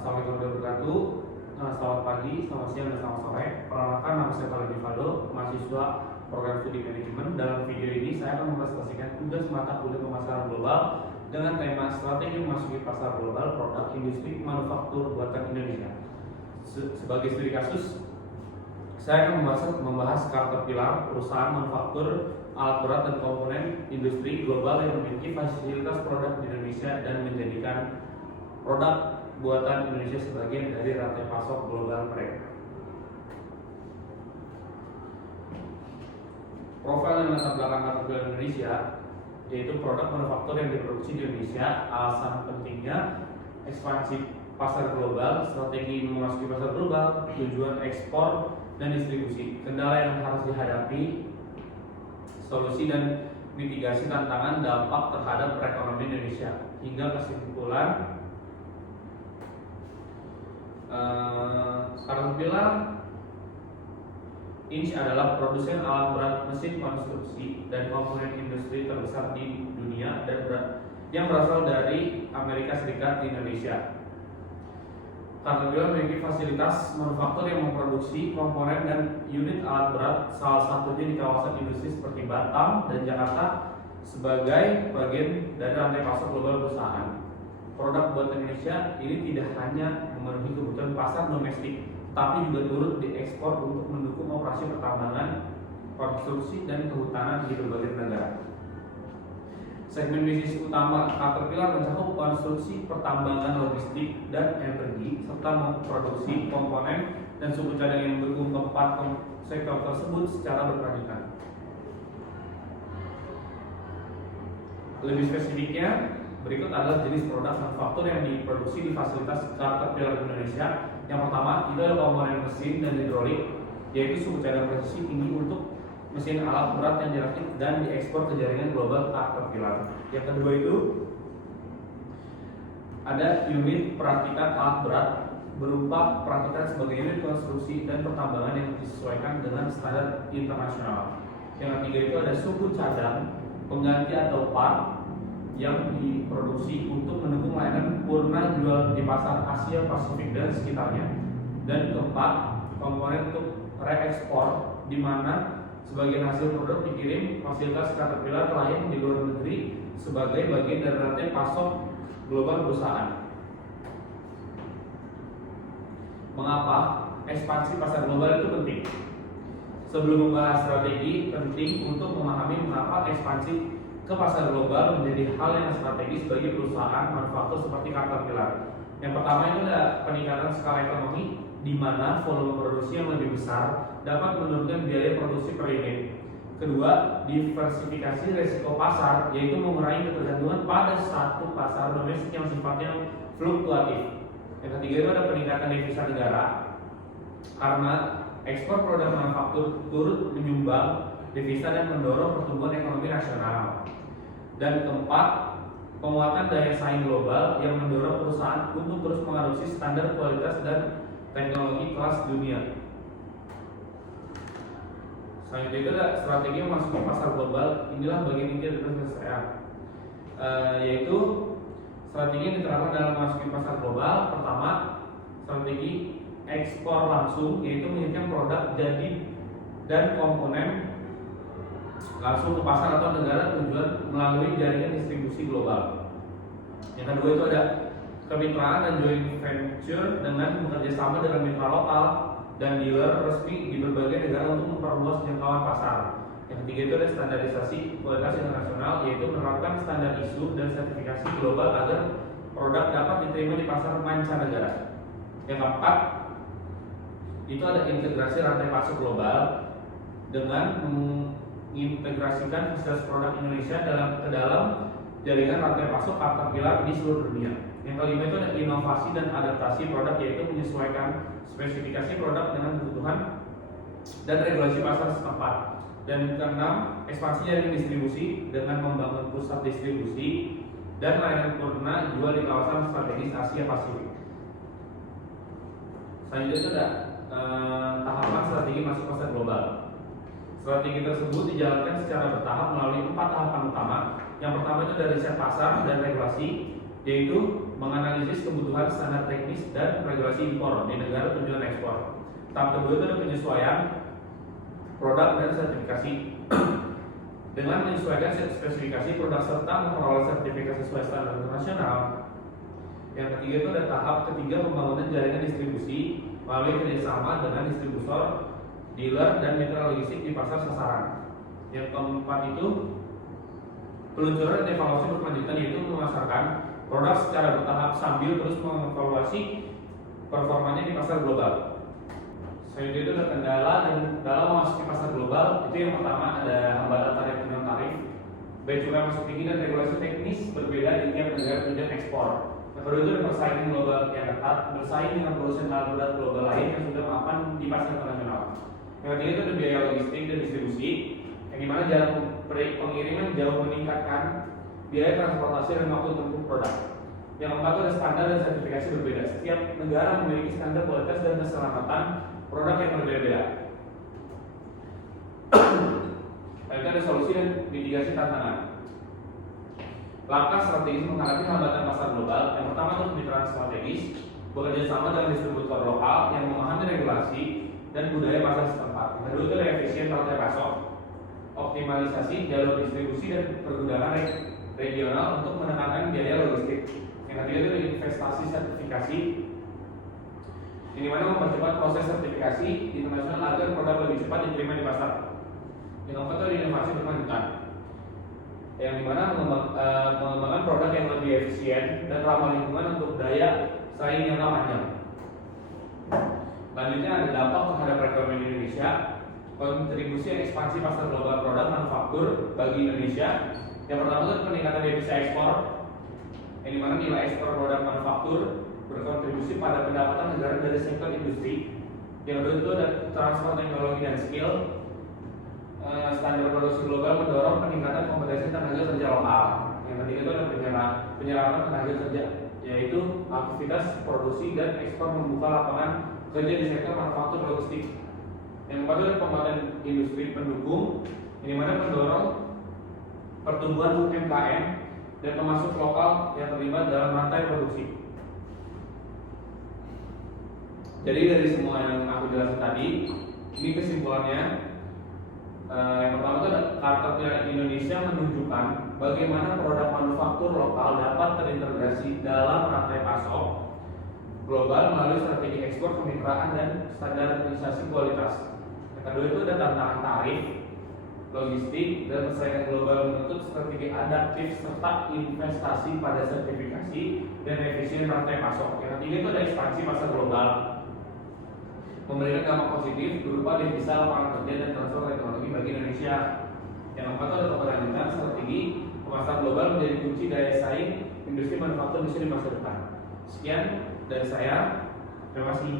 Assalamualaikum warahmatullahi wabarakatuh. Selamat pagi, selamat siang, dan selamat sore. Perkenalkan, nama saya Khalid Faldo, mahasiswa program studi manajemen. Dalam video ini saya akan mempresentasikan tugas mata kuliah pemasaran global dengan tema strategi memasuki pasar global produk industri manufaktur buatan Indonesia. Sebagai studi kasus, saya akan membahas Caterpillar, perusahaan manufaktur alat berat dan komponen industri global yang memiliki fasilitas produk di Indonesia dan menjadikan produk buatan Indonesia sebagian dari rantai pasok global mereka. Profil dan latar belakang Caterpillar Indonesia, yaitu produk manufaktur yang diproduksi di Indonesia. Alasan pentingnya ekspansi pasar global, strategi memasuki pasar global, tujuan ekspor dan distribusi, kendala yang harus dihadapi, solusi dan mitigasi tantangan dampak terhadap perekonomian Indonesia. Hingga kesimpulan, Caterpillar Inc. adalah produsen alat berat mesin konstruksi dan komponen industri terbesar di dunia dan yang berasal dari Amerika Serikat di Indonesia. Caterpillar memiliki fasilitas manufaktur yang memproduksi komponen dan unit alat berat, salah satunya di kawasan industri seperti Batam dan Jakarta sebagai bagian dari rantai pasok global perusahaan. Produk buatan Indonesia ini tidak hanya memenuhi kebutuhan pasar domestik, tapi juga turut diekspor untuk mendukung operasi pertambangan, konstruksi, dan kehutanan di berbagai negara. Segmen bisnis utama Caterpillar mencakup konstruksi, pertambangan, logistik, dan energi, serta memproduksi komponen dan suku cadang yang mendukung keempat sektor tersebut secara berkelanjutan. Lebih spesifiknya, berikut adalah jenis produk manufaktur yang diproduksi di fasilitas Caterpillar Indonesia. Yang pertama, itu adalah komponen mesin dan hidrolik, yaitu suku cadang presisi tinggi untuk mesin alat berat yang dirakit dan diekspor ke jaringan global Caterpillar. Yang kedua itu ada unit perakitan alat berat berupa perakitan sebagai unit konstruksi dan pertambangan yang disesuaikan dengan standar internasional. Yang ketiga itu ada suku cadang pengganti atau part yang diproduksi untuk mendukung layanan purna jual di pasar Asia Pasifik dan sekitarnya. Dan keempat, komponen untuk reekspor, di mana sebagian hasil produk dikirim fasilitas Caterpillar lain di luar negeri sebagai bagian dari rantai pasok global perusahaan. Mengapa ekspansi pasar global itu penting? Sebelum membahas strategi, penting untuk memahami mengapa ekspansi ke pasar global menjadi hal yang strategis bagi perusahaan manufaktur seperti Caterpillar. Yang pertama itu ada peningkatan skala ekonomi, di mana volume produksi yang lebih besar dapat menurunkan biaya produksi per unit. Kedua, diversifikasi resiko pasar, yaitu mengurangi ketergantungan pada satu pasar domestik yang sifatnya fluktuatif. Yang ketiga itu ada peningkatan devisa negara, karena ekspor produk manufaktur turut menyumbang devisa dan mendorong pertumbuhan ekonomi nasional. Dan keempat, penguatan daya saing global yang mendorong perusahaan untuk terus mengadopsi standar kualitas dan teknologi kelas dunia. Selanjutnya itu ada strategi memasuki pasar global. Inilah bagian inti dari tugas saya, yaitu strategi yang diterapkan dalam memasuki pasar global. Pertama, strategi ekspor langsung, yaitu mengirimkan produk jadi dan komponen langsung ke pasar atau negara tujuan melalui jaringan distribusi global. Yang kedua itu ada kemitraan dan joint venture dengan bekerja sama dengan mitra lokal dan dealer resmi di berbagai negara untuk memperluas jangkauan pasar. Yang ketiga itu ada standarisasi kualitas internasional, yaitu menerapkan standar ISO dan sertifikasi global agar produk dapat diterima di pasar mancanegara. Yang keempat itu ada integrasi rantai pasok global dengan mengintegrasikan fasilitas produk Indonesia ke dalam jaringan rantai pasok Caterpillar di seluruh dunia. Yang kelima itu ada inovasi dan adaptasi produk, yaitu menyesuaikan spesifikasi produk dengan kebutuhan dan regulasi pasar setempat. Dan keenam, ekspansi jaringan distribusi dengan membangun pusat distribusi dan layanan purna jual di kawasan strategis Asia Pasifik. Selanjutnya itu ada tahapan strategi masuk pasar global. Strategi tersebut dijalankan secara bertahap melalui 4 tahapan utama. Yang pertama itu dari riset pasar dan regulasi, yaitu menganalisis kebutuhan standar teknis dan regulasi impor di negara tujuan ekspor. Tahap kedua itu ada penyesuaian produk dan sertifikasi. Dengan menyesuaikan spesifikasi produk serta memperoleh sertifikasi sesuai standar internasional. Yang ketiga itu ada tahap ketiga pembangunan jaringan distribusi melalui kerjasama dengan distributor, dealer, dan mitra logistik di pasar sasaran. Yang keempat itu peluncuran dan evaluasi berkelanjutan, yaitu memasarkan produk secara bertahap sambil terus mengevaluasi performanya di pasar global. Selain itu ada kendala dan dalam memasuki pasar global. Itu yang pertama ada hambatan tarif dan tarif, bea cukai masuk tinggi, dan regulasi teknis berbeda di tiap negara tujuan ekspor. Yang kedua itu ada persaingan global yang ketat, bersaing dengan produsen alat berat global lain yang sudah mapan di pasar internasional. Yang ketiga itu ada biaya logistik dan distribusi, yang dimana jarak pengiriman jauh meningkatkan biaya transportasi dan waktu tempuh produk. Yang keempat itu ada standar dan sertifikasi berbeda. Setiap negara memiliki standar kualitas dan keselamatan produk yang berbeda-beda. Lalu ada solusi dan mitigasi tantangan. Langkah strategis menghadapi hambatan pasar global. Yang pertama itu kemitraan strategis, bekerja sama dengan distributor lokal yang memahami regulasi dan budaya pasar setempat. Yang kedua itu efisien rantai pasok, optimalisasi jalur distribusi dan pergudangan regional untuk menekankan biaya logistik. Yang ketiga itu investasi sertifikasi, ini mana mempercepat proses sertifikasi internasional agar produk lebih cepat diterima di pasar. Yang keempat itu inovasi berkelanjutan, yang dimana mengembangkan produk yang lebih efisien dan ramah lingkungan untuk daya saing yang panjang. Selanjutnya ada dampak terhadap perekonomian Indonesia, kontribusi ekspansi pasar global produk manufaktur bagi Indonesia. Yang pertama itu peningkatan devisa ekspor, yang dimana nilai ekspor produk manufaktur berkontribusi pada pendapatan negara dari sektor industri. Yang kedua itu ada transfer teknologi dan skill. Standar produksi global mendorong peningkatan kompetensi tenaga kerja lokal. Yang ketiga itu ada penyerapan tenaga kerja, yaitu aktivitas produksi dan ekspor membuka lapangan kerja di sektor manufaktur logistik. Yang keempat itu ada penguatan industri pendukung, yang mana mendorong pertumbuhan UMKM dan pemasok lokal yang terlibat dalam rantai produksi. Jadi dari semua yang aku jelaskan tadi, ini kesimpulannya. Yang pertama itu ada Kartu Indonesia menunjukkan bagaimana produk manufaktur lokal dapat terintegrasi dalam rantai pasok global melalui strategi ekspor, kemitraan, dan standarisasi kualitas. Yang kedua itu ada tantangan tarif, logistik, dan persaingan global menuntut strategi adaptif serta investasi pada sertifikasi dan efisien rantai pasok. Yang ketiga itu ada ekspansi pasar global, memberikan dampak positif berupa devisa, lapangan kerja, dan transfer teknologi bagi Indonesia. Yang keempat itu ada keberlanjutan strategi pemasaran global menjadi kunci daya saing industri manufaktur Indonesia di masa depan. Sekian dari saya, terima kasih.